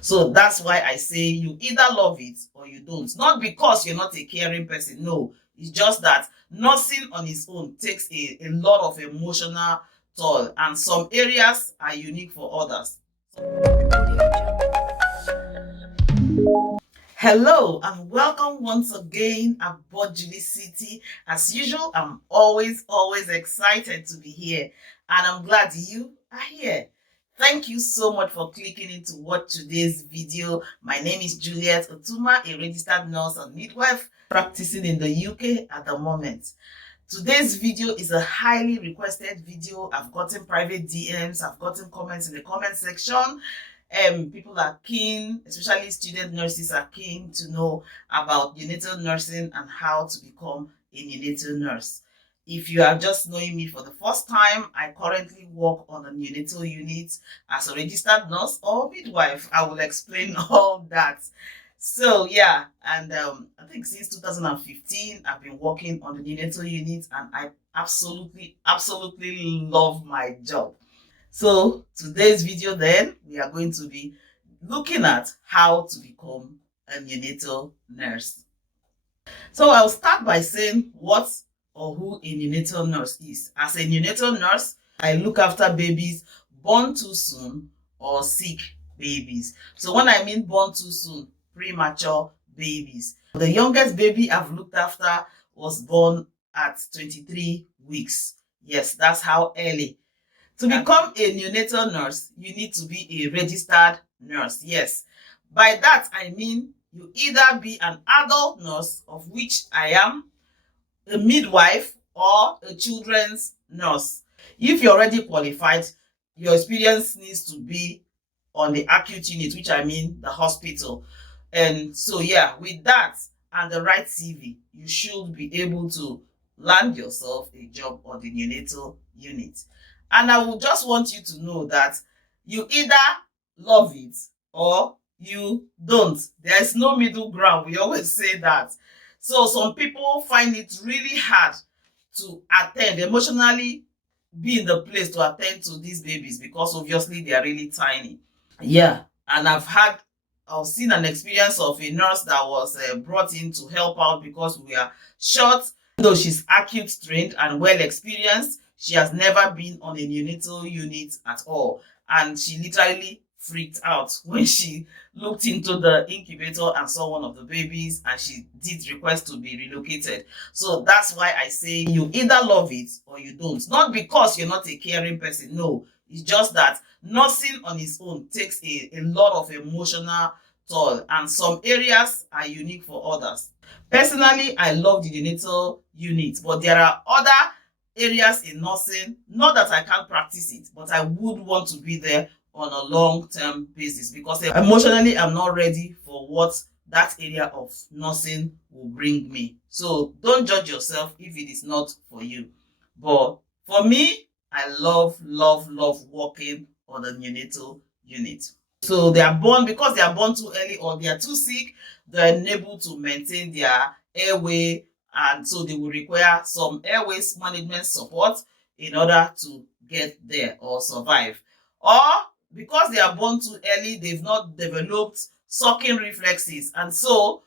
So that's why I say you either love it or you don't. Not because you're not a caring person. No, it's just that nursing on its own takes a lot of emotional toll, and some areas are unique for others. Hello and welcome once again aboard JulieCity. As usual, I'm always excited to be here, and I'm glad you are here. Thank you so much for clicking in to watch today's video. My name is Julietotuma, a registered nurse and midwife practicing in the UK at the moment. Today's video is a highly requested video. I've gotten private DMs, I've gotten comments in the comment section. People are keen, especially student nurses are keen to know about neonatal nursing and how to become a neonatal nurse. If you are just knowing me for the first time, I currently work on the neonatal unit as a registered nurse or midwife. I will explain all that. So yeah, and I think since 2015, I've been working on the neonatal unit, and I absolutely love my job. So today's video then, we are going to be looking at how to become a neonatal nurse. So I'll start by saying what or who a neonatal nurse is. As a neonatal nurse, I look after babies born too soon or sick babies. So when I mean born too soon, premature babies. The youngest baby I've looked after was born at 23 weeks. Yes, that's how early. To become a neonatal nurse, you need to be a registered nurse. Yes. By that, I mean you either be an adult nurse, of which I am, a midwife, or a children's nurse. If you're already qualified, your experience needs to be on the acute unit, which I mean the hospital. And so, yeah, with that and the right CV, you should be able to land yourself a job on the neonatal unit. And I would just want you to know that you either love it or you don't. There's no middle ground. We always say that. So some people find it really hard to attend, emotionally be in the place to attend to these babies because obviously they are really tiny. Yeah, and I've seen an experience of a nurse that was brought in to help out because we are short. Though she's acute trained and well experienced, she has never been on a neonatal unit at all. And she literally freaked out when she looked into the incubator and saw one of the babies, and she did request to be relocated. So that's why I say you either love it or you don't. Not because you're not a caring person. No, it's just that nursing on its own takes a lot of emotional toll, and some areas are unique for others. Personally, I love the neonatal unit, but there are other areas in nursing, not that I can't practice it, but I would want to be there on a long-term basis because emotionally I'm not ready for what that area of nursing will bring me. So don't judge yourself if it is not for you. But for me, I love working on the neonatal unit. So they are born, because they are born too early or they are too sick, they're unable to maintain their airway, and so they will require some airways management support in order to get there or survive. Or because they are born too early, they've not developed sucking reflexes, and so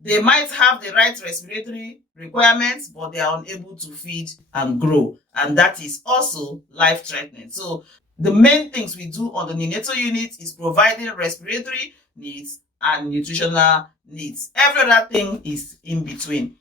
they might have the right respiratory requirements, but they are unable to feed and grow, and that is also life-threatening. So the main things we do on the neonatal unit is providing respiratory needs and nutritional needs. Every other thing is in between.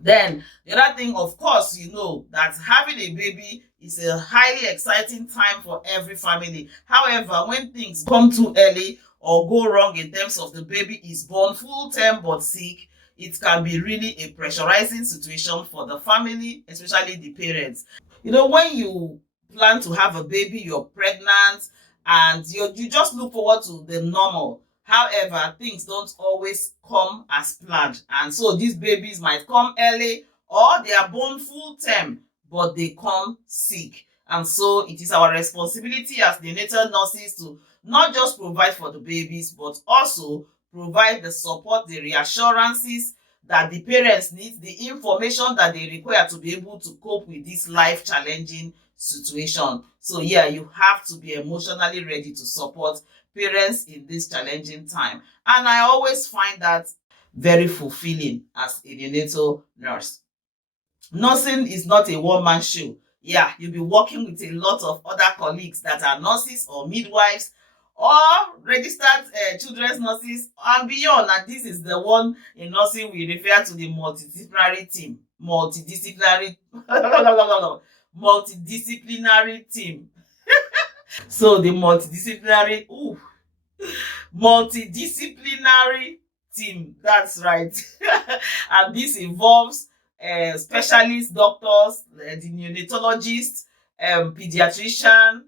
Then the other thing, of course, you know that having a baby is a highly exciting time for every family. However, when things come too early or go wrong in terms of the baby is born full term but sick, it can be really a pressurizing situation for the family, especially the parents. You know, when you plan to have a baby, you're pregnant, and you just look forward to the normal. However, things don't always come as planned, and so these babies might come early or they are born full term but they come sick. And so it is our responsibility as neonatal nurses to not just provide for the babies but also provide the support, the reassurances that the parents need, the information that they require to be able to cope with this life challenging situation. So yeah, you have to be emotionally ready to support parents in this challenging time. And I always find that very fulfilling as a neonatal nurse. Nursing is not a one-man show. Yeah, you'll be working with a lot of other colleagues that are nurses or midwives or registered children's nurses and beyond. And this is the one in nursing we refer to the multidisciplinary team. Multidisciplinary team. So the multidisciplinary team, that's right. And this involves specialist doctors, the neonatologist, pediatrician,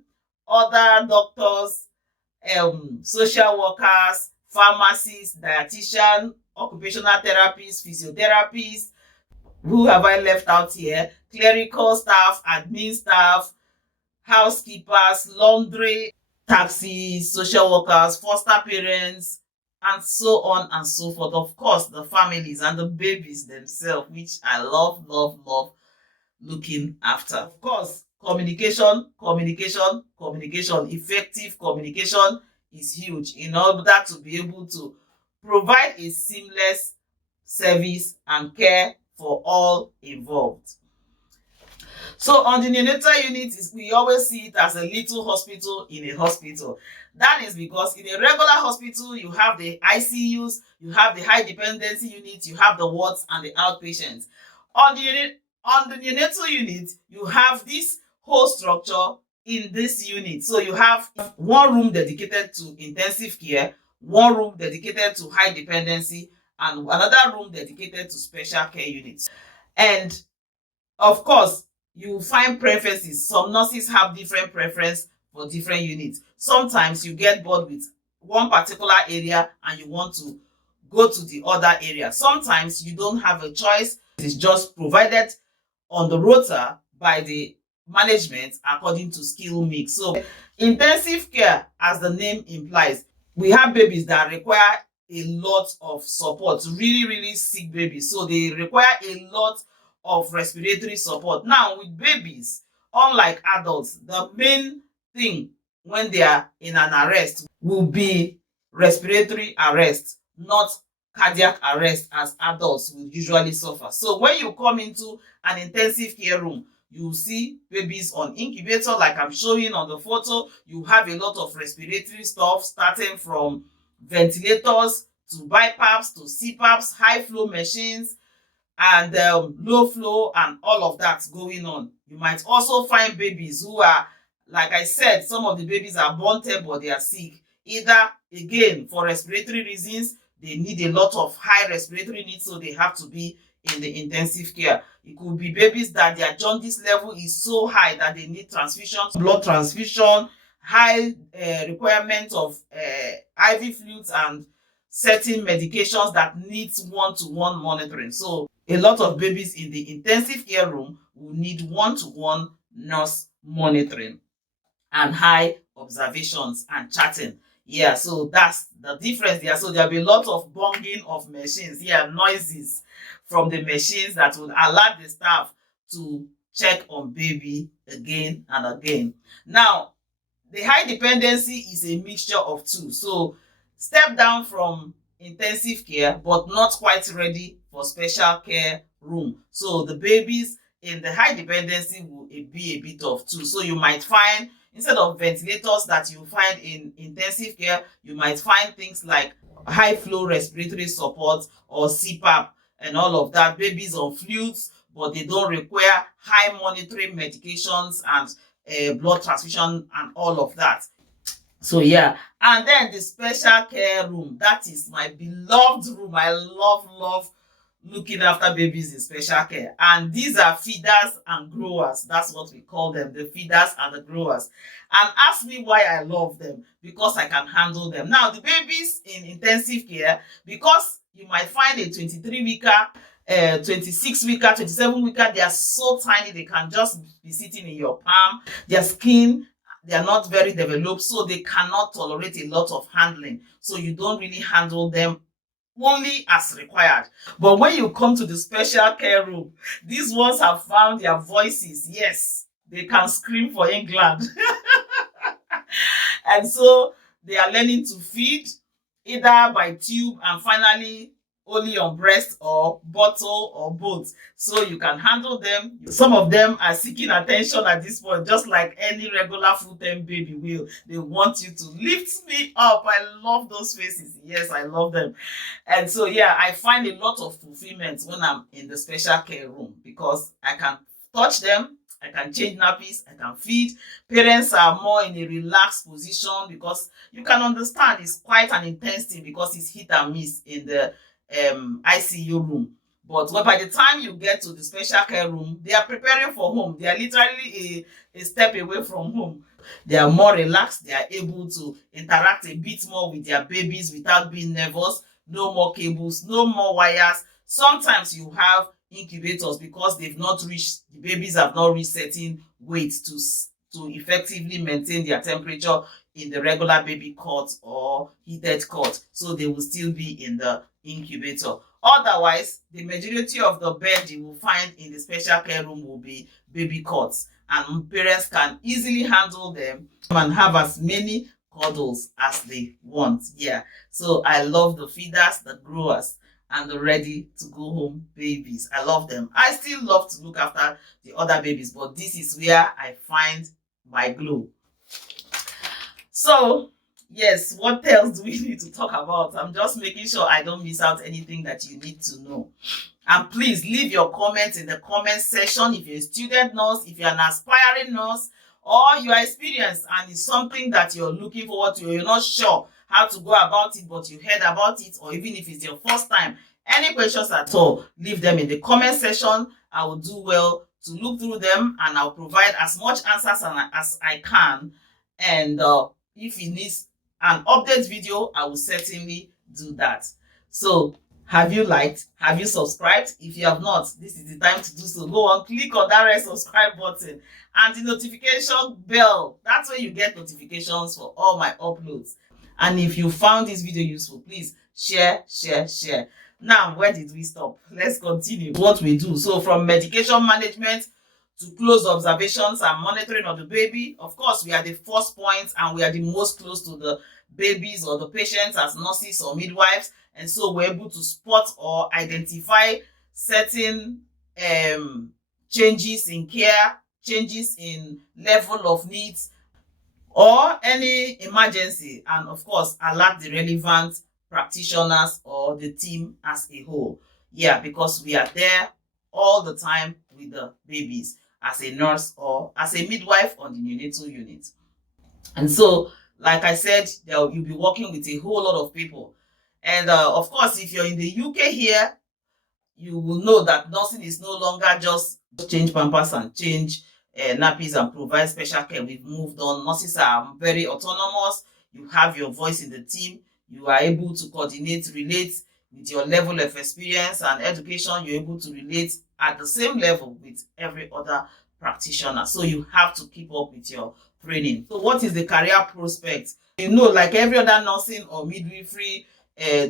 other doctors, social workers, pharmacists, dietitian, occupational therapists, physiotherapists. Who have I left out here? Clerical staff, admin staff, housekeepers, laundry, taxi, social workers, foster parents, and so on and so forth. Of course, the families and the babies themselves, which I love looking after. Of course, communication, effective communication is huge in order to be able to provide a seamless service and care for all involved. So on the neonatal unit, we always see it as a little hospital in a hospital. That is because in a regular hospital, you have the ICUs, you have the high dependency unit, you have the wards and the outpatients. On the neonatal unit, you have this whole structure in this unit. So you have one room dedicated to intensive care, one room dedicated to high dependency, and another room dedicated to special care units. And of course, you find preferences. Some nurses have different preference for different units. Sometimes you get bored with one particular area and you want to go to the other area. Sometimes you don't have a choice. It's just provided on the rota by the management according to skill mix. So intensive care, as the name implies, we have babies that require a lot of support, really sick babies. So they require a lot of respiratory support. Now with babies, unlike adults, the main thing when they are in an arrest will be respiratory arrest, not cardiac arrest as adults will usually suffer. So when you come into an intensive care room, you see babies on incubator like I'm showing on the photo. You have a lot of respiratory stuff starting from ventilators to BiPAPs to CPAPs, high flow machines, and low flow and all of that going on. You might also find babies who are, like I said, some of the babies are born but they are sick. Either, again, for respiratory reasons, they need a lot of high respiratory needs, so they have to be in the intensive care. It could be babies that their jaundice level is so high that they need transfusions, blood transfusion, high requirement of IV fluids and certain medications that needs one-to-one monitoring. So a lot of babies in the intensive care room will need one-to-one nurse monitoring and high observations and chatting. Yeah, so that's the difference there. So there'll be a lot of banging of machines, noises from the machines that will alert the staff to check on baby again and again. Now, the high dependency is a mixture of two. So step down from intensive care, but not quite ready for special care room. So the babies in the high dependency will be a bit of two. So you might find, instead of ventilators that you find in intensive care, you might find things like high flow respiratory support or CPAP and all of that. Babies on fluids, but they don't require high monitoring medications and blood transfusion and all of that. So yeah, and then the special care room, that is my beloved room. I love looking after babies in special care. And these are feeders and growers. That's what we call them, the feeders and the growers. And ask me why I love them. Because I can handle them. Now, the babies in intensive care, because you might find a 23-weeker, 26-weeker, 27-weeker, they are so tiny, they can just be sitting in your palm. Their skin, they are not very developed, so they cannot tolerate a lot of handling. So you don't really handle them only as required. But when you come to the special care room, these ones have found their voices. Yes, they can scream for England. And so they are learning to feed either by tube and finally only on breast or bottle or both, so you can handle them. Some of them are seeking attention at this point, just like any regular full-term baby will. They want you to lift me up. I love those faces. Yes, I love them. And so yeah, I find a lot of fulfillment when I'm in the special care room because I can touch them, I can change nappies, I can feed. Parents are more in a relaxed position because you can understand it's quite an intense thing because it's hit and miss in the ICU room. But by the time you get to the special care room, they are preparing for home. They are literally a step away from home. They are more relaxed. They are able to interact a bit more with their babies without being nervous. No more cables, no more wires. Sometimes you have incubators because they've not reached, the babies have not reached certain weight to effectively maintain their temperature in the regular baby cot or heated cot, so they will still be in the incubator. Otherwise, the majority of the bed you will find in the special care room will be baby cots, and parents can easily handle them and have as many cuddles as they want. Yeah, so I love the feeders, the growers, and the ready to go home babies. I love them. I still love to look after the other babies, but this is where I find my glow. So yes, what else do we need to talk about? I'm just making sure I don't miss out anything that you need to know. And please leave your comments in the comment section if you're a student nurse, if you're an aspiring nurse, or you are experienced and it's something that you're looking forward to, or you're not sure how to go about it, but you heard about it, or even if it's your first time. Any questions at all, leave them in the comment section. I will do well to look through them and I'll provide as much answers as I can. And if it needs an update video, I will certainly do that. So have you liked? Have you subscribed? If you have not, this is the time to do so. Go on, click on that red subscribe button and the notification bell. That's where you get notifications for all my uploads. And if you found this video useful, please share. Now, where did we stop? Let's continue what we do. So from medication management to close observations and monitoring of the baby. Of course, we are the first point and we are the most close to the babies or the patients as nurses or midwives. And so we're able to spot or identify certain changes in care, changes in level of needs, or any emergency, and of course alert the relevant practitioners or the team as a whole. Yeah, because we are there all the time with the babies as a nurse or as a midwife on the neonatal unit. And so, like I said, you'll be working with a whole lot of people. And of course, if you're in the UK here, you will know that nursing is no longer just change pampers and change nappies and provide special care. We've moved on. Nurses are very autonomous. You have your voice in the team. You are able to coordinate, relate with your level of experience and education. You're able to relate at the same level with every other practitioner. So you have to keep up with your training. So what is the career prospect? You know, like every other nursing or midwifery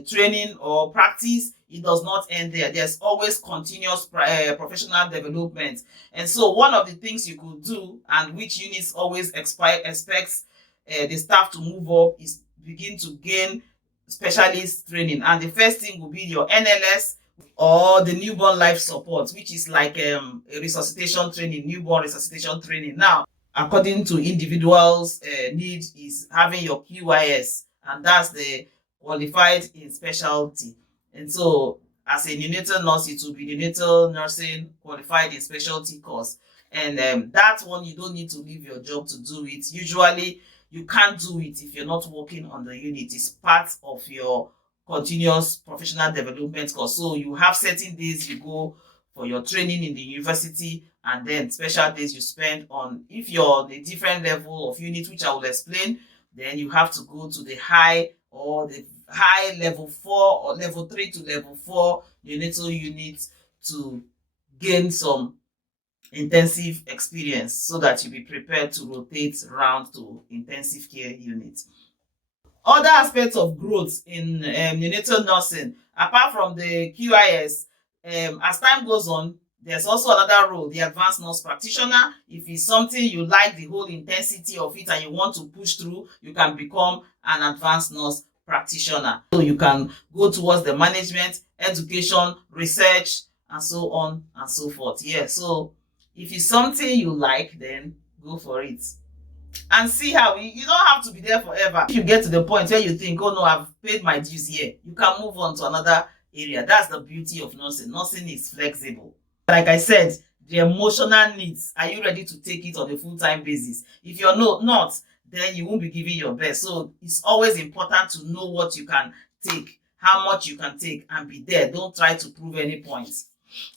training or practice, it does not end there. There's always continuous professional development. And so one of the things you could do, and which units always expects the staff to move up, is begin to gain specialist training. And the first thing will be your NLS or the newborn life support, which is like a resuscitation training, newborn resuscitation training. Now, according to individuals' need, is having your QIS, and that's the qualified in specialty. And so as a neonatal nurse, it will be neonatal nursing qualified in specialty course. And that one, you don't need to leave your job to do it. Usually you can't do it if you're not working on the unit. It's part of your continuous professional development course. So you have certain days you go for your training in the university, and then special days you spend on, if you're on a different level of unit, which I will explain, then you have to go to the high or the high level 4 or level 3 to level 4 neonatal units to gain some intensive experience so that you be prepared to rotate around to intensive care units. Other aspects of growth in neonatal nursing, apart from the QIS, as time goes on, There's also another role, the advanced nurse practitioner. If it's something you like the whole intensity of it and you want to push through, you can become an advanced nurse practitioner. So you can go towards the management, education, research, and so on and so forth. Yeah, so if it's something you like, then go for it. And see how you don't have to be there forever. If you get to the point where you think, oh no, I've paid my dues here, you can move on to another area. That's the beauty of nursing. Nursing is flexible. Like I said, the emotional needs, are you ready to take it on a full-time basis? If you're not, then you won't be giving your best. So it's always important to know what you can take, how much you can take, and be there. Don't try to prove any points.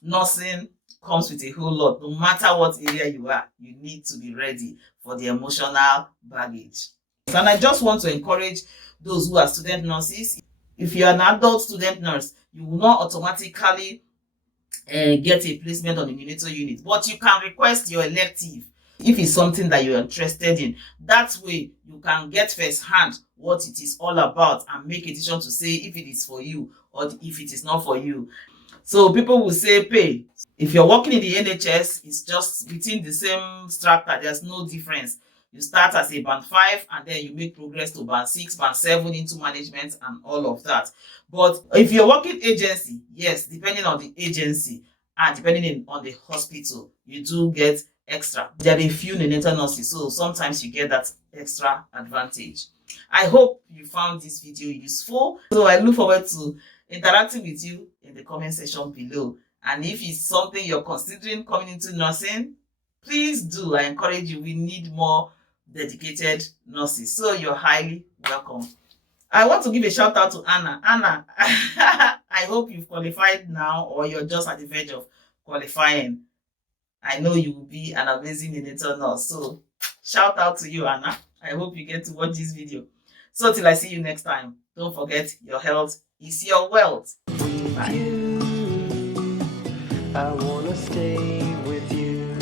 Nursing comes with a whole lot. No matter what area you are, you need to be ready for the emotional baggage. And I just want to encourage those who are student nurses. If you're an adult student nurse, you will not automatically get a placement on the neonatal unit, but you can request your elective if it's something that you're interested in. That way you can get firsthand what it is all about and make a decision to say if it is for you or if it is not for you. So people will say pay. If you're working in the NHS, it's just within the same strata. There's no difference. You start as a band 5 and then you make progress to band 6, band 7 into management and all of that. But if you're working agency, yes, depending on the agency and depending on the hospital, you do get extra. There are a few neonatal nurses, so sometimes you get that extra advantage. I hope you found this video useful. So I look forward to interacting with you in the comment section below. And if it's something you're considering coming into nursing, please do. I encourage you. We need more dedicated nurses. So you're highly welcome. I want to give a shout out to Anna. Anna, I hope you've qualified now or you're just at the verge of qualifying. I know you will be an amazing neonatal nurse. So shout out to you, Anna. I hope you get to watch this video. So till I see you next time, don't forget your health is your wealth. Bye. I wanna stay with you.